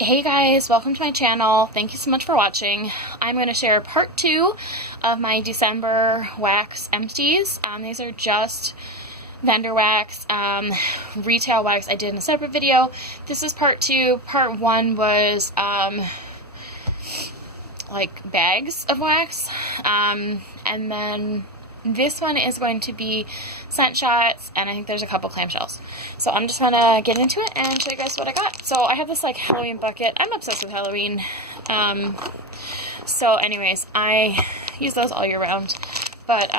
Hey guys, welcome to my channel. Thank you so much for watching. I'm going to share part 2 of my December wax empties. These are just vendor wax, retail wax I did in a separate video. This is part 2. Part 1 was like bags of wax, and then this one is going to be scent shots, and I think there's a couple clamshells. So I'm just gonna get into it and show you guys what I got. So I have this like Halloween bucket. I'm obsessed with Halloween. So anyways, I use those all year round. But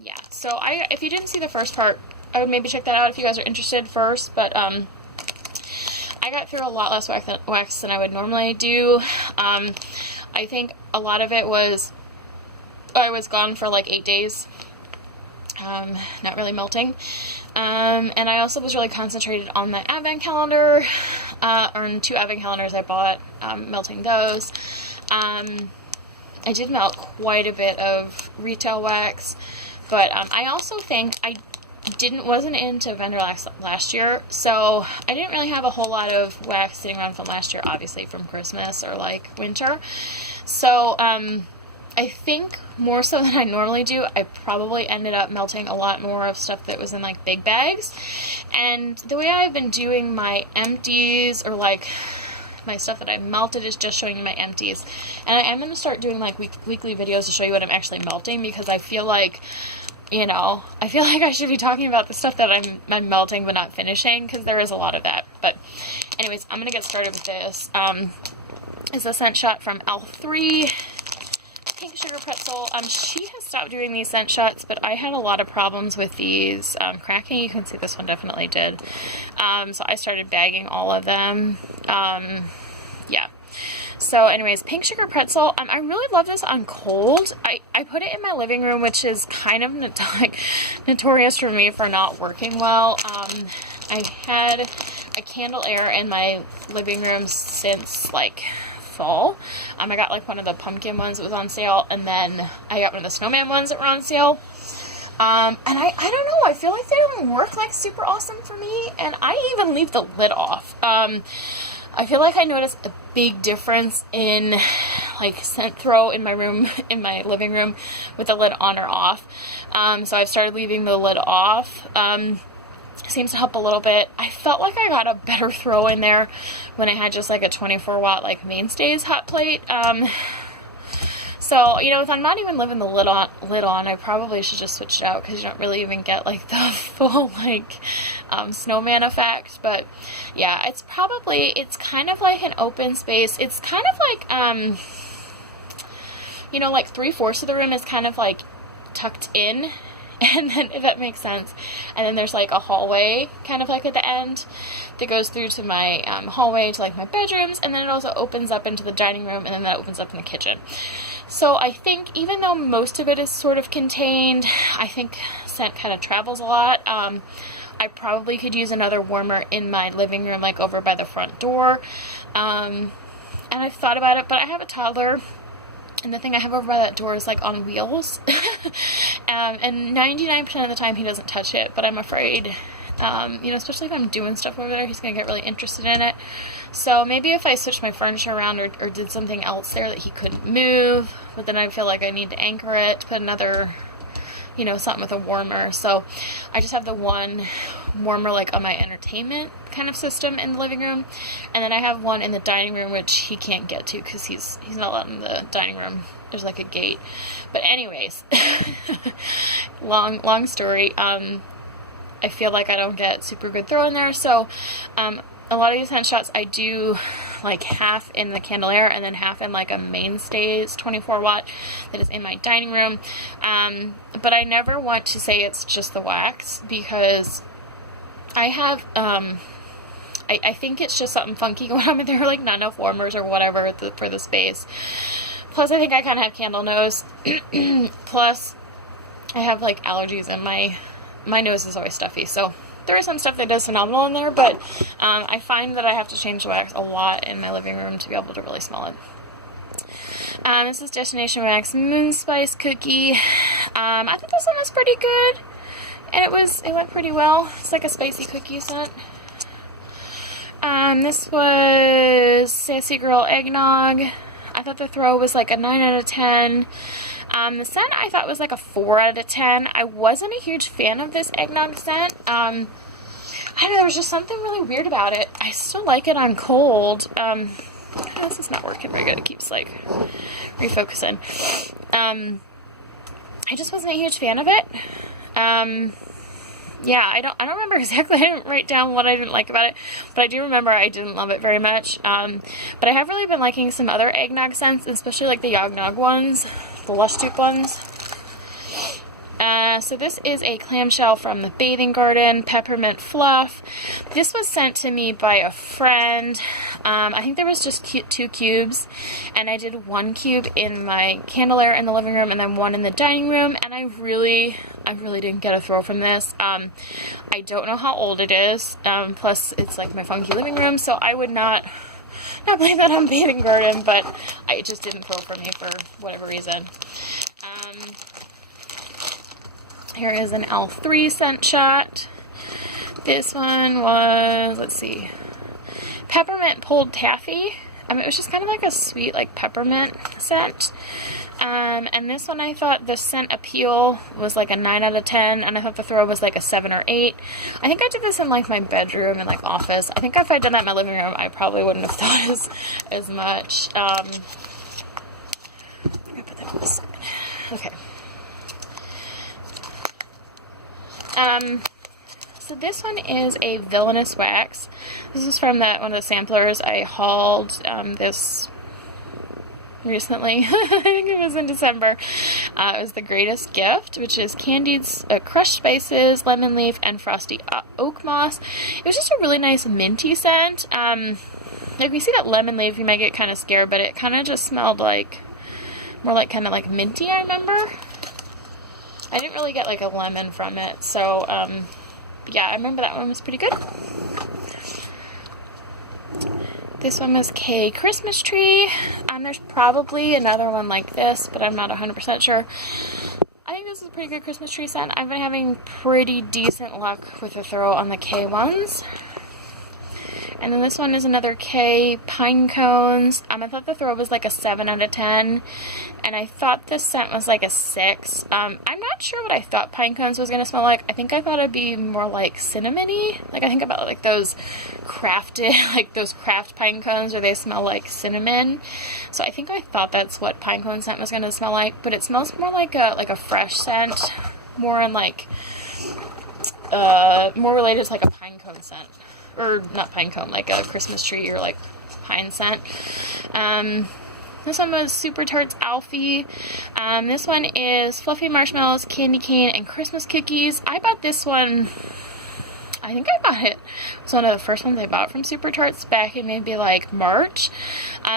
yeah. So if you didn't see the first part, I would maybe check that out if you guys are interested first. But I got through a lot less wax than I would normally do. I think a lot of it was I was gone for like 8 days, not really melting, and I also was really concentrated on the advent calendar, or 2 advent calendars I bought, melting those. I did melt quite a bit of retail wax, but I also think I wasn't into vendor wax last year, so I didn't really have a whole lot of wax sitting around from last year, obviously from Christmas or like winter. So I think more so than I normally do, I probably ended up melting a lot more of stuff that was in like big bags. And the way I've been doing my empties, or like my stuff that I melted, is just showing you my empties. And I am going to start doing like weekly videos to show you what I'm actually melting, because I feel like, you know, I feel like I should be talking about the stuff that I'm melting but not finishing, because there is a lot of that. But anyways, I'm going to get started with this. It's a scent shot from L3. Pink Sugar Pretzel. She has stopped doing these scent shots, but I had a lot of problems with these cracking. You can see this one definitely did. So I started bagging all of them. Yeah. So anyways, Pink Sugar Pretzel. I really love this on cold. I put it in my living room, which is kind of notorious for me for not working well. I had a candle air in my living room since like fall. I got like one of the pumpkin ones that was on sale, and then I got one of the snowman ones that were on sale. And I don't know, I feel like they don't work like super awesome for me, and I even leave the lid off. I feel like I noticed a big difference in like scent throw in my room, in my living room, with the lid on or off. So I've started leaving the lid off. Seems to help a little bit. I felt like I got a better throw in there when I had just like a 24-watt like Mainstays hot plate. So, you know, if I'm not even leaving the lid on, I probably should just switch it out, because you don't really even get like the full like snowman effect. But yeah, it's kind of like an open space. It's kind of like you know, like 3/4 of the room is kind of like tucked in. And then, if that makes sense, and then there's like a hallway kind of like at the end that goes through to my hallway to like my bedrooms, and then it also opens up into the dining room, and then that opens up in the kitchen. So I think even though most of it is sort of contained, I think scent kind of travels a lot. I probably could use another warmer in my living room, like over by the front door. And I've thought about it, but I have a toddler, and the thing I have over by that door is like on wheels. And 99% of the time he doesn't touch it, but I'm afraid, you know, especially if I'm doing stuff over there, he's going to get really interested in it. So maybe if I switched my furniture around, or did something else there that he couldn't move, but then I feel like I need to anchor it, put another, you know, something with a warmer. So I just have the one warmer like on my entertainment kind of system in the living room, and then I have one in the dining room, which he can't get to because he's not allowed in the dining room. There's like a gate. But anyways, long story. I feel like I don't get super good throw in there, so a lot of these scent shots I do like half in the candle air and then half in like a Mainstays 24-watt that is in my dining room. But I never want to say it's just the wax, because I have I think it's just something funky going on with there, like not enough warmers or whatever for the space. Plus I think I kind of have candle nose. Plus I have like allergies, and my nose is always stuffy, so there is some stuff that does phenomenal in there, but I find that I have to change the wax a lot in my living room to be able to really smell it. This is Destination Wax Moon Spice Cookie. I thought this one was pretty good. and it went pretty well. It's like a spicy cookie scent. This was Sassy Girl Eggnog. I thought the throw was like a 9 out of 10. The scent I thought was like a 4 out of 10. I wasn't a huge fan of this eggnog scent. I don't know, there was just something really weird about it. I still like it on cold. This is not working very good. It keeps like refocusing. I just wasn't a huge fan of it. Yeah, I don't remember exactly. I didn't write down what I didn't like about it, but I do remember I didn't love it very much. But I have really been liking some other eggnog scents, especially like the Yognog ones, the Lush Tube ones. So this is a clamshell from the Bathing Garden, Peppermint Fluff. This was sent to me by a friend. I think there was just 2 cubes, and I did 1 cube in my candelier in the living room and then 1 in the dining room, and I really didn't get a throw from this. I don't know how old it is, plus it's like my funky living room, so I would not blame that on Bathing Garden, but it just didn't throw for me for whatever reason. Here is an L3 scent shot. This one was, let's see, Peppermint Pulled Taffy. It was just kind of like a sweet, like peppermint scent. And this one I thought the scent appeal was like a 9 out of 10, and I thought the throw was like a 7 or 8. I think I did this in like my bedroom and like office. I think if I did that in my living room, I probably wouldn't have thought as much. Let me put that on the side. Okay. So this one is a Villainous Wax. This is from one of the samplers. I hauled this recently. I think it was in December. It was The Greatest Gift, which is candied crushed spices, lemon leaf, and frosty oak moss. It was just a really nice minty scent. If you see that lemon leaf, you might get kind of scared, but it kind of just smelled like more like kind of like minty, I remember. I didn't really get like a lemon from it, so yeah, I remember that one was pretty good. This one was K Christmas Tree. There's probably another one like this, but I'm not 100% sure. I think this is a pretty good Christmas tree scent. I've been having pretty decent luck with the throw on the K ones. And then this one is another K Pine Cones. I thought the throw was like a 7 out of 10. And I thought this scent was like a 6. I'm not sure what I thought Pine Cones was going to smell like. I think I thought it'd be more like cinnamony. Like I think about like those crafted, like those craft pine cones where they smell like cinnamon. So I think I thought that's what Pine Cone scent was going to smell like. But it smells more like a fresh scent. More in like, more related to like a pine cone scent. Or not pine cone, like a Christmas tree or like pine scent. This one was Super Tarts Alfie. This one is Fluffy Marshmallows, Candy Cane, and Christmas Cookies. I bought this one, I think I bought it. It was one of the first ones I bought from Super Tarts back in maybe like March.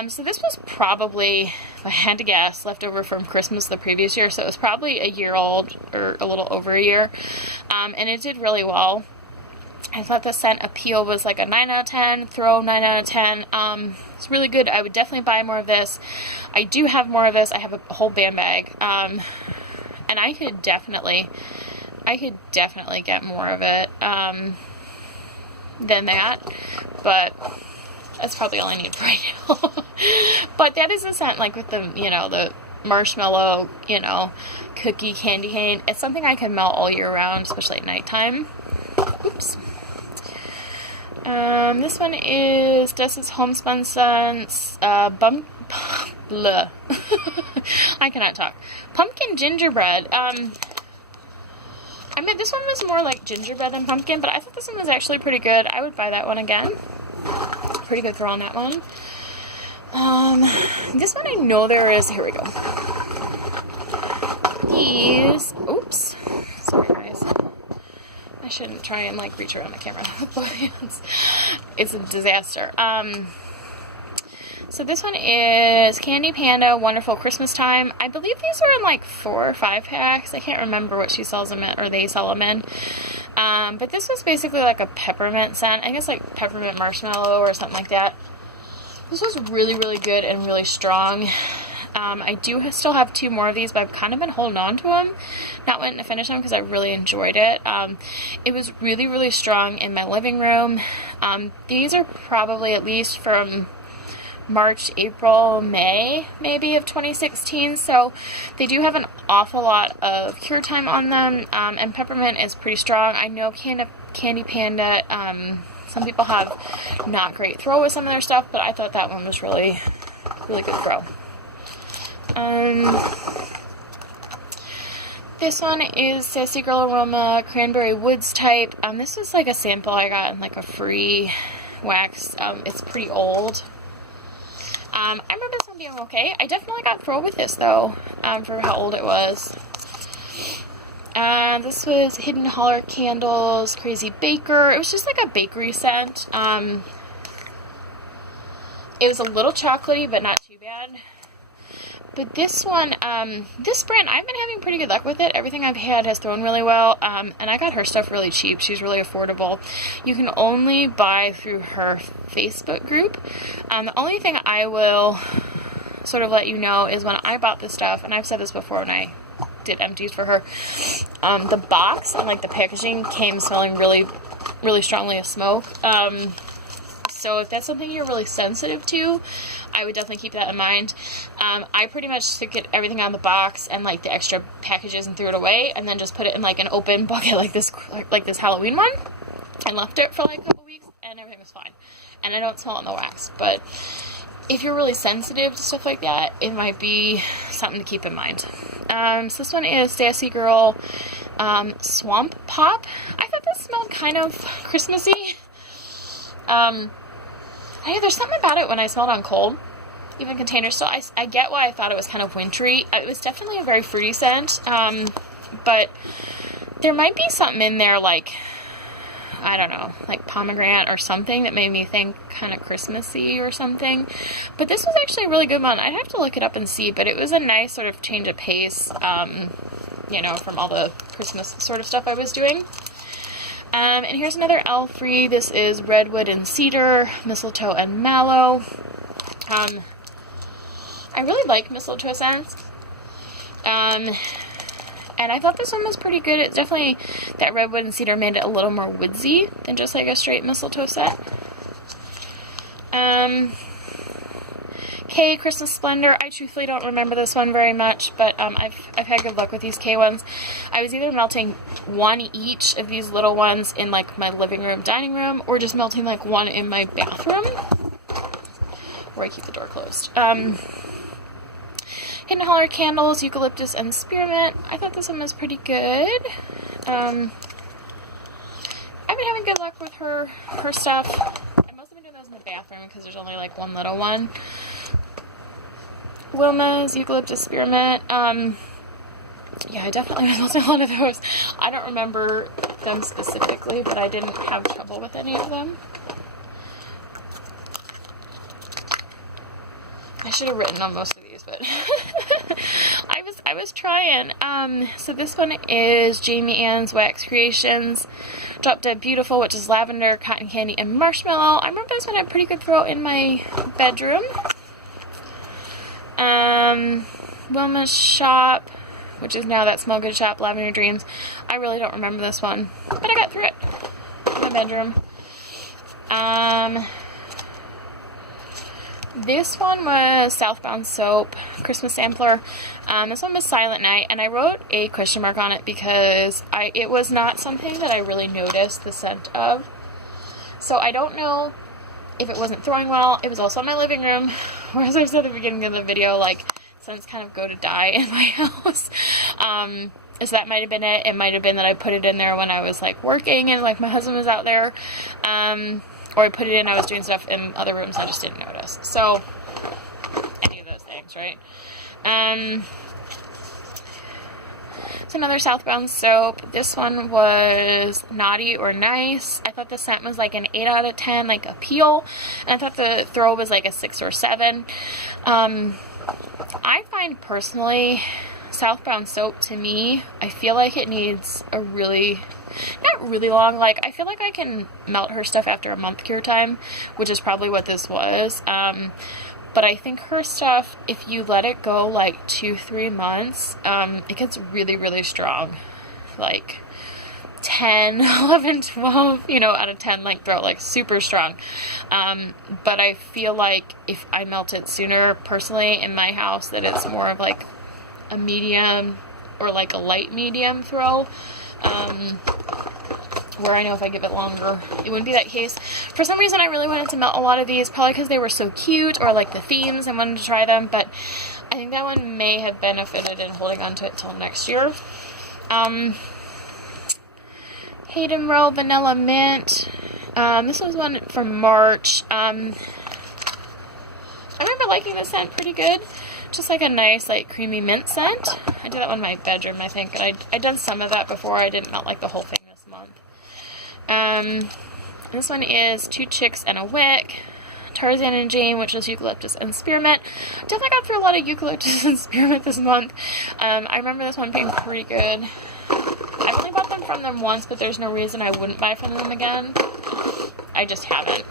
So this was probably, if I had to guess, leftover from Christmas the previous year. So it was probably a year old or a little over a year. And it did really well. I thought the scent appeal was like a 9 out of 10, throw 9 out of 10. It's really good. I would definitely buy more of this. I do have more of this. I have a whole band bag. And I could definitely get more of it than that. But that's probably all I need right now. But that is a scent like with the, the marshmallow, cookie candy cane. It's something I can melt all year round, especially at nighttime. Oops. This one is Dessa's Homespun Scents, blah. I cannot talk. Pumpkin Gingerbread. This one was more like gingerbread than pumpkin, but I thought this one was actually pretty good. I would buy that one again. Pretty good throw on that one. This one I know there is, here we go. These, oops, sorry guys. I shouldn't try and like reach around the camera with both hands. It's a disaster. So this one is Candy Panda Wonderful Christmas Time. I believe these are in like 4 or 5 packs. I can't remember what she sells them in, or they sell them in. But this was basically like a peppermint scent. I guess like peppermint marshmallow or something like that. This was really, really good and really strong. I do still have 2 more of these, but I've kind of been holding on to them, not wanting to finish them because I really enjoyed it. It was really, really strong in my living room. These are probably at least from March, April, May, maybe, of 2016, so they do have an awful lot of cure time on them, and peppermint is pretty strong. I know Candy Panda, some people have not great throw with some of their stuff, but I thought that one was really, really good throw. This one is Sassy Girl Aroma Cranberry Woods type. This is like a sample I got in like a free wax. It's pretty old. I remember this one being okay. I definitely got throw with this though, for how old it was. This was Hidden Holler Candles Crazy Baker. It was just like a bakery scent. It was a little chocolatey, but not too bad. But this one, this brand, I've been having pretty good luck with it. Everything I've had has thrown really well, and I got her stuff really cheap. She's really affordable. You can only buy through her Facebook group. The only thing I will sort of let you know is when I bought this stuff, and I've said this before when I did Empties for her, the box and like the packaging came smelling really, really strongly of smoke. So if that's something you're really sensitive to, I would definitely keep that in mind. I pretty much took everything out of the box and like the extra packages and threw it away, and then just put it in like an open bucket like this Halloween one, and left it for like a couple weeks, and everything was fine. And I don't smell it in the wax, but if you're really sensitive to stuff like that, it might be something to keep in mind. So this one is Sassy Girl Swamp Pop. I thought this smelled kind of Christmassy. There's something about it when I smelled on cold, even container still. I get why I thought it was kind of wintry. It was definitely a very fruity scent, but there might be something in there like, I don't know, like pomegranate or something that made me think kind of Christmassy or something. But this was actually a really good one. I'd have to look it up and see, but it was a nice sort of change of pace, you know, from all the Christmas sort of stuff I was doing. And here's another L-free. This is Redwood and Cedar, Mistletoe and Mallow. I really like mistletoe scents. And I thought this one was pretty good. It definitely, that Redwood and Cedar made it a little more woodsy than just like a straight mistletoe scent. K Christmas Splendor. I truthfully don't remember this one very much, but I've had good luck with these K ones. I was either melting one each of these little ones in like my living room, dining room, or just melting like one in my bathroom, where I keep the door closed. Hidden Holler Candles, Eucalyptus and Spearmint. I thought this one was pretty good. I've been having good luck with her stuff. I must have been doing those in the bathroom because there's only like one little one. Wilma's Eucalyptus Spearmint. Yeah, I definitely was melting a lot of those. I don't remember them specifically, but I didn't have trouble with any of them. I should have written on most of these, but I was trying. So this one is Jamie Ann's Wax Creations Drop Dead Beautiful, which is lavender, cotton candy, and marshmallow. I remember this one had pretty good throw in my bedroom. Wilma's Shop, which is now That Smell Good Shop, Lavender Dreams. I really don't remember this one, but I got through it in my bedroom. This one was Southbound Soap Christmas Sampler. This one was Silent Night, and I wrote a question mark on it because it was not something that I really noticed the scent of. So I don't know if it wasn't throwing well. It was also in my living room, where, as I said at the beginning of the video, like, scents kind of go to die in my house. So that might have been it. It might have been that I put it in there when I was, like, working and, like, my husband was out there. Or I put it in, I was doing stuff in other rooms, I just didn't notice. So, any of those things, right? It's another Southbound Soap. This one was Naughty or Nice. I thought the scent was like an 8 out of 10, like a peel. And I thought the throw was like a 6 or 7. I find personally, Southbound Soap, to me, I feel like it needs a really, not really long, like, I feel like I can melt her stuff after a month cure time, which is probably what this was. but I think her stuff, if you let it go like 2-3 months, it gets really, really strong. Like 10, 11, 12, you know, out of 10, like throw like super strong. But I feel like if I melt it sooner, personally, in my house, that it's more of like a medium or like a light medium throw. Where I know if I give it longer, it wouldn't be that case. For some reason, I really wanted to melt a lot of these, probably because they were so cute, or like the themes, I wanted to try them, but I think that one may have benefited in holding on to it till next year. Hayden Row Vanilla Mint. This was one from March. I remember liking this scent pretty good. Just like a nice, like, creamy mint scent. I did that one in my bedroom, I think, and I'd done some of that before. I didn't melt like the whole thing this month. This one is Two Chicks and a Wick, Tarzan and Jane, which is eucalyptus and spearmint. Definitely got through a lot of eucalyptus and spearmint this month. I remember this one being pretty good. I've only bought them from them once, but there's no reason I wouldn't buy from them again. I just haven't.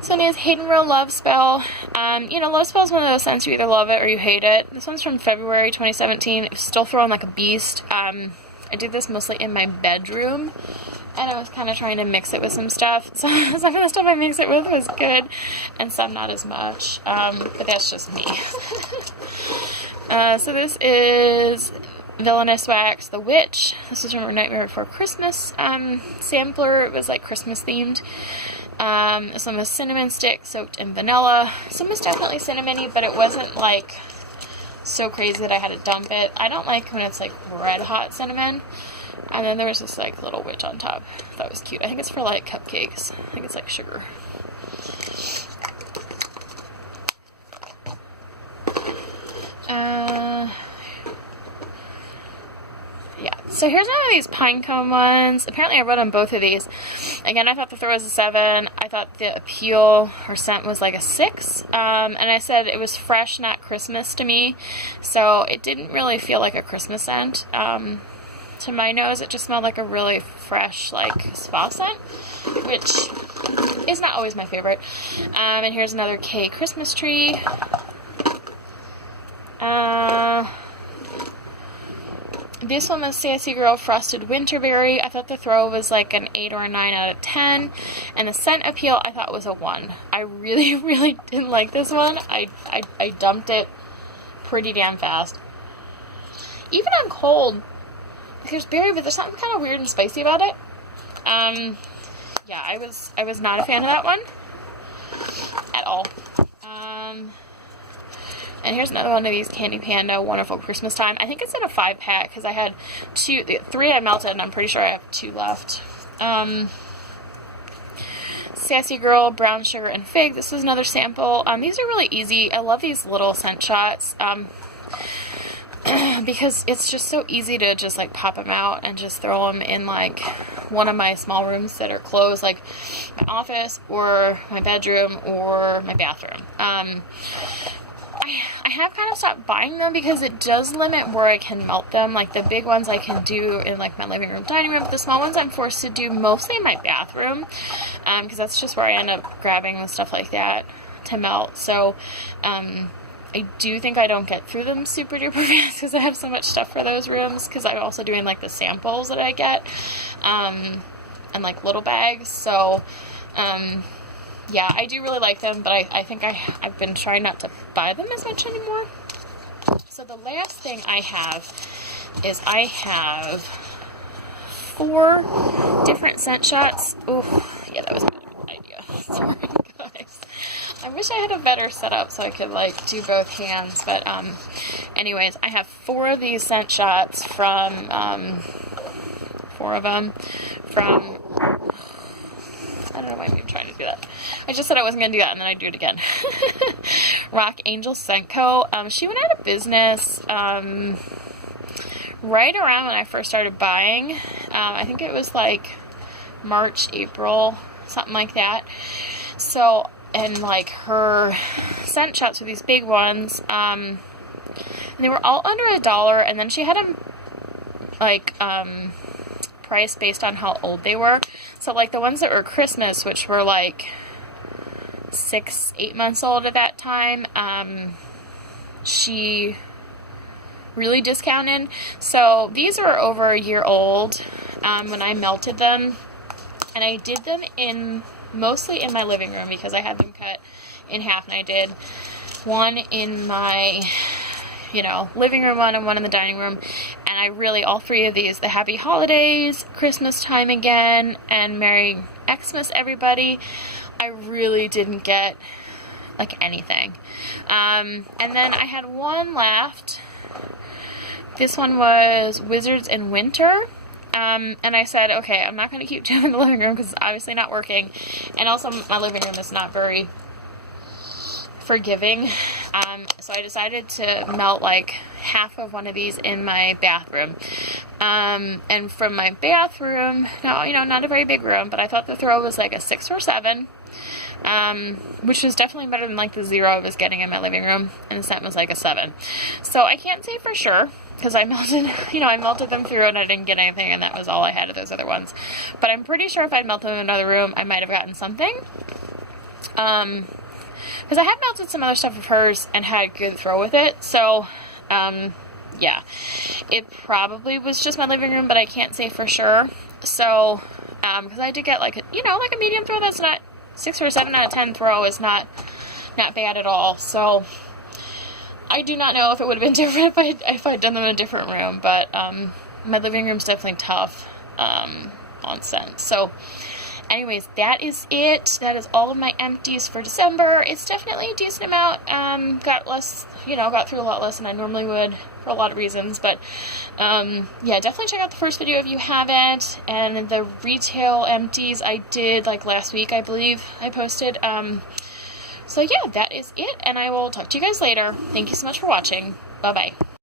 This one is Hayden Row Love Spell. You know, Love Spell is one of those scents you either love it or you hate it. This one's from February 2017. It was still throwing like a beast. I did this mostly in my bedroom, and I was kind of trying to mix it with some stuff. So some of the stuff I mixed it with was good, and some not as much, but that's just me. So this is Villainous Wax The Witch. This is from Nightmare Before Christmas sampler. It was like Christmas themed. This one was cinnamon stick soaked in vanilla. Some was definitely cinnamony, but it wasn't like so crazy that I had to dump it. I don't like when it's like red hot cinnamon. And then there was this like little witch on top. That was cute. I think it's for like cupcakes. I think it's like sugar. Yeah, so here's one of these pine cone ones. Apparently I wrote on both of these. Again, I thought the throw was a 7. I thought the appeal or scent was like a 6. And I said it was fresh, not Christmas to me. So it didn't really feel like a Christmas scent. To my nose, it just smelled like a really fresh, like, spa scent, which is not always my favorite. And here's another K Christmas tree. This one was Sassy Girl Frosted Winterberry. I thought the throw was like an 8 or a 9 out of 10. And the scent appeal I thought was a 1. I really, really didn't like this one. I dumped it pretty damn fast. Even on cold, there's berry, but there's something kind of weird and spicy about it. Yeah, I was not a fan of that one at all. And here's another one of these Candy Panda Wonderful Christmas Time. I think it's in a 5-pack because I had 3 I melted, and I'm pretty sure I have 2 left. Sassy Girl Brown Sugar and Fig. This is another sample. These are really easy. I love these little scent shots. Because it's just so easy to just like pop them out and just throw them in like one of my small rooms that are closed, like my office or my bedroom or my bathroom. I have kind of stopped buying them because it does limit where I can melt them. Like the big ones I can do in like my living room, dining room, but the small ones I'm forced to do mostly in my bathroom, because that's just where I end up grabbing the stuff like that to melt. So I do think I don't get through them super duper fast because I have so much stuff for those rooms, because I'm also doing like the samples that I get, and like little bags. So yeah, I do really like them, but I think I've been trying not to buy them as much anymore. So the last thing I have is I have 4 different scent shots. Oh, yeah, that was a bad idea. Sorry, guys. I wish I had a better setup so I could like do both hands, but anyways, I have 4 of these scent shots from 4 of them from, I don't know why I'm even trying to do that. I just said I wasn't going to do that, and then I do it again. Rock Angel Scent Co. She went out of business right around when I first started buying. I think it was like March, April, something like that. So, and like her scent shots were these big ones. And they were all under $1, and then she had them like price based on how old they were. So like the ones that were Christmas, which were like 6-8 months old at that time. She really discounted. So these are over a year old when I melted them. And I did them mostly in my living room because I had them cut in half, and I did one in my, living room one and one in the dining room. And I really, all three of these, the Happy Holidays, Christmas time again, and Merry Xmas everybody, I really didn't get like anything. And then I had one left. This one was Wizards in Winter. And I said, okay, I'm not going to keep doing the living room because it's obviously not working. And also my living room is not very forgiving. So I decided to melt like half of one of these in my bathroom. And from my bathroom, not a very big room, but I thought the throw was like a 6 or 7. Which was definitely better than like the 0 I was getting in my living room, and the scent was like a 7. So I can't say for sure, because I melted them through and I didn't get anything, and that was all I had of those other ones. But I'm pretty sure if I'd melted them in another room, I might have gotten something. Because I have melted some other stuff of hers and had good throw with it, so, yeah. It probably was just my living room, but I can't say for sure. So, because I did get like a medium throw. That's not 6 or 7 out of 10 throw is not bad at all. So I do not know if it would have been different if I'd done them in a different room, but my living room's definitely tough on scent. So anyways, that is it. That is all of my empties for December. It's definitely a decent amount. Got through a lot less than I normally would for a lot of reasons, but yeah, definitely check out the first video if you haven't. And the retail empties I did like last week, I believe I posted. So yeah, that is it, and I will talk to you guys later. Thank you so much for watching. Bye bye.